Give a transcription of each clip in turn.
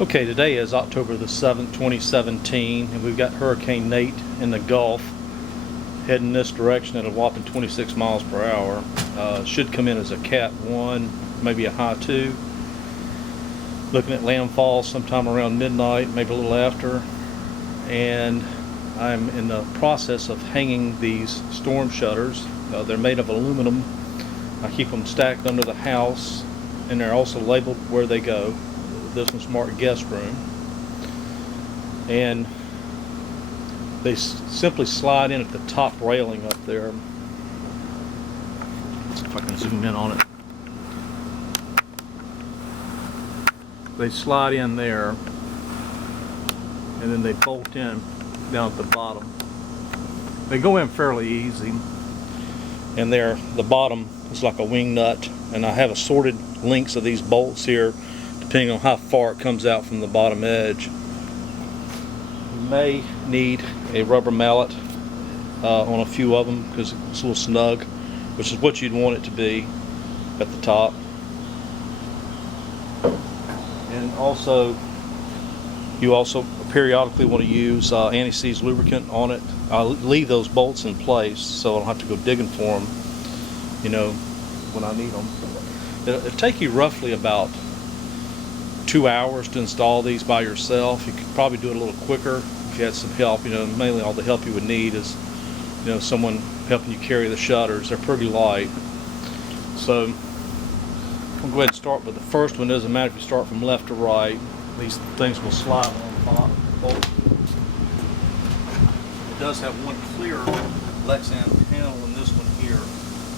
Okay, today is October the 7th, 2017, and we've got Hurricane Nate in the Gulf heading this direction at a whopping 26 miles per hour. Should come in as a Cat 1, maybe a high 2. Looking at landfall sometime around midnight, maybe a little after. And I'm in the process of hanging these storm shutters. They're made of aluminum. I keep them stacked under the house, and they're also labeled where they go. This one's marked guest room, and they simply slide in at the top railing up there. Let's see if I can zoom in on it. They slide in there, and then they bolt in down at the bottom. They go in fairly easy, and the bottom is like a wing nut, and I have assorted lengths of these bolts here depending on how far it comes out from the bottom edge. You may need a rubber mallet on a few of them because it's a little snug, which is what you'd want it to be at the top. And also, you also periodically want to use anti-seize lubricant on it. I'll leave those bolts in place so I don't have to go digging for them, when I need them. It'll take you roughly about 2 hours to install these by yourself. You could probably do it a little quicker if you had some help. Mainly all the help you would need is someone helping you carry the shutters. They're pretty light. So I'll go ahead and start with the first one. It doesn't matter if you start from left to right. These things will slide on the bottom. It does have one clear Lexan panel in this one here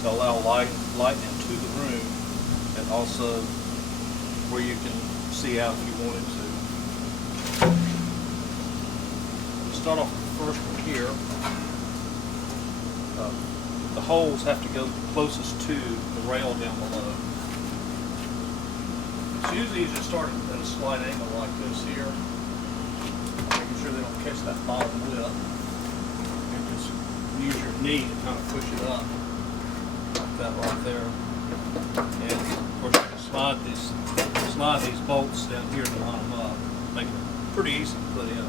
to allow light into the room, and also where you can see out if you wanted to. We'll start off with the first one here. The holes have to go closest to the rail down below. So usually you just start at a slight angle like this here, making sure they don't catch that bottom lip, and just use your knee to kind of push it up, like that right there. And of course you can slide these bolts down here to line them up, make it pretty easy to put in.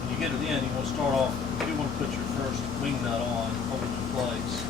When you get it in, you want to start off, you want to put your first wing nut on, hold it in place.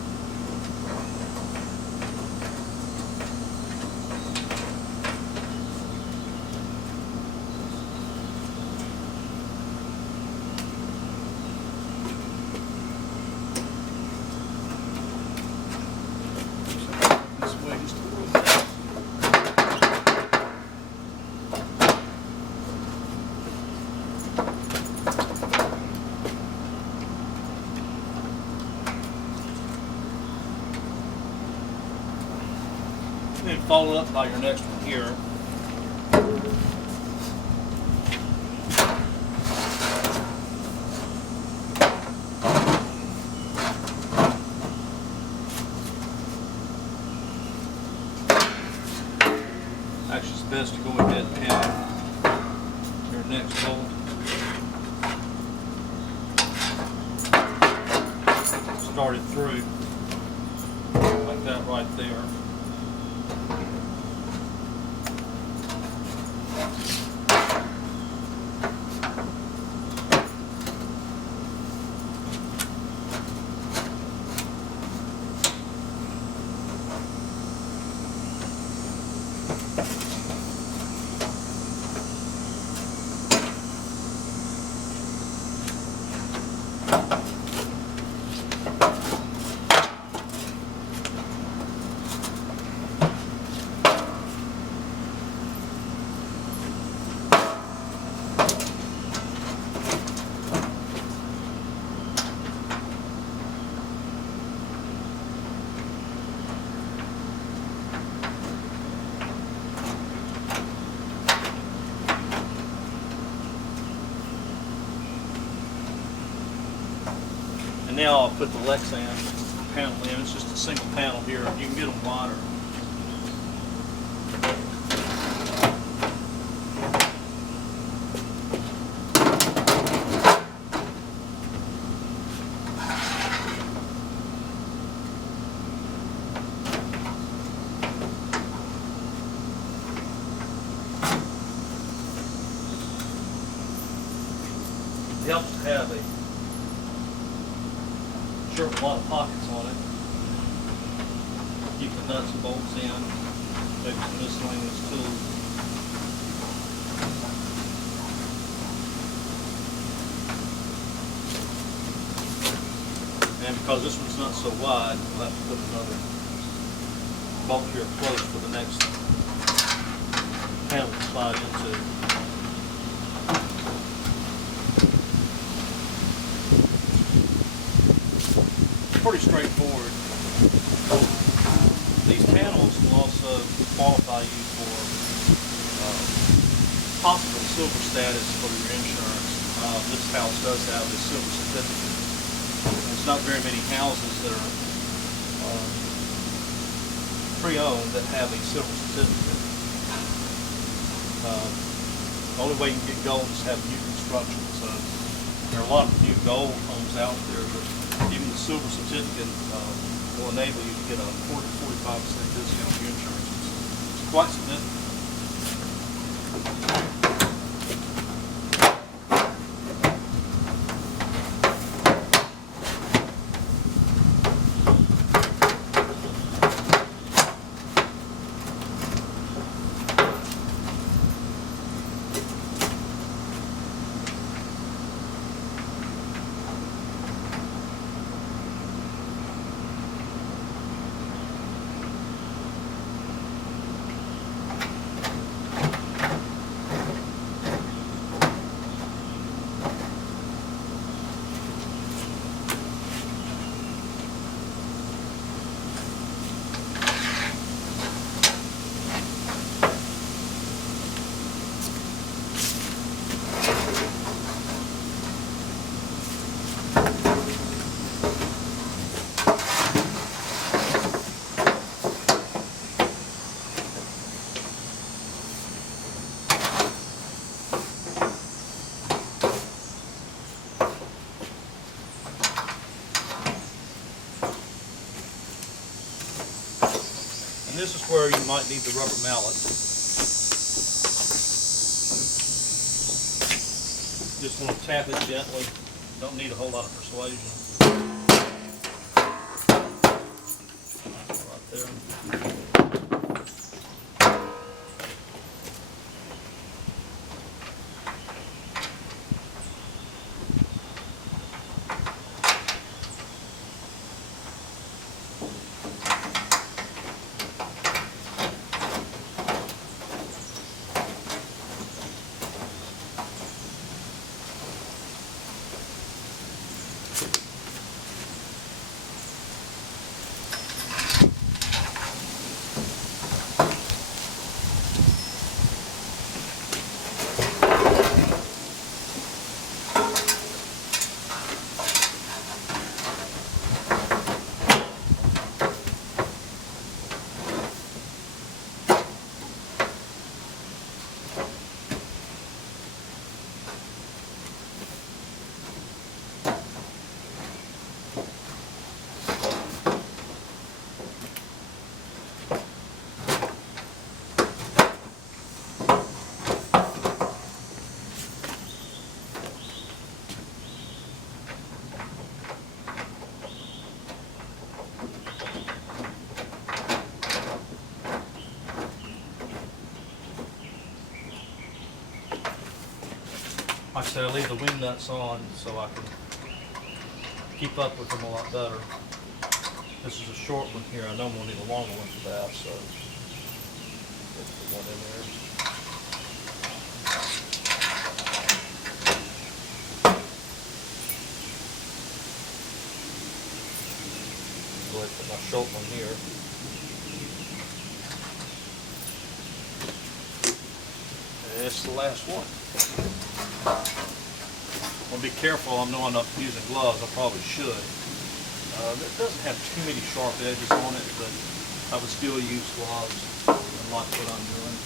And follow up by your next one here. Actually, it's best to go ahead and have your next bolt. Start it through like that right there. And now I'll put the Lexan panel in. It's just a single panel here. You can get them wider. helps to have a shirt with a lot of pockets on it. Keep the nuts and bolts in, maybe some miscellaneous tools. And because this one's not so wide, we'll have to put another bolt here close for the next panel to slide into. Pretty straightforward. These panels will also qualify you for possible silver status for your insurance. This house does have a silver certificate. There's not very many houses that are pre-owned that have a silver certificate. The only way you can get gold is have new construction. So there are a lot of new gold homes out there that even the silver certificate will enable you to get a 40 to 45% discount on your insurance. It's quite significant. And this is where you might need the rubber mallet. Just want to tap it gently. Don't need a whole lot of persuasion. Right there. Like I said, I leave the wing nuts on so I can keep up with them a lot better. This is a short one here. I know I'm going to need a longer one for that, so let's put one in there. Go ahead and put my short one here. And it's the last one. I'll be careful. I know I'm not using gloves. I probably should. It doesn't have too many sharp edges on it, but I would still use gloves and like what I'm doing.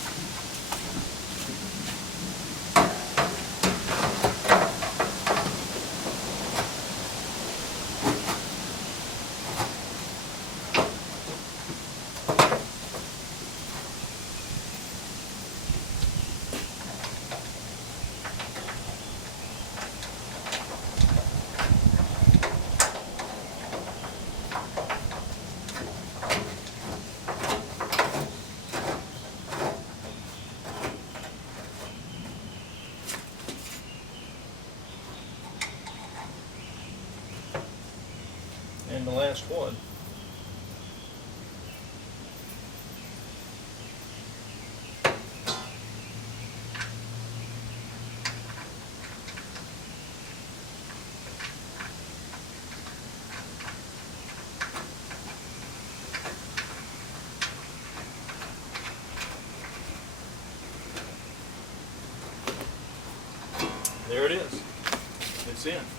the last one. There it is. It's in.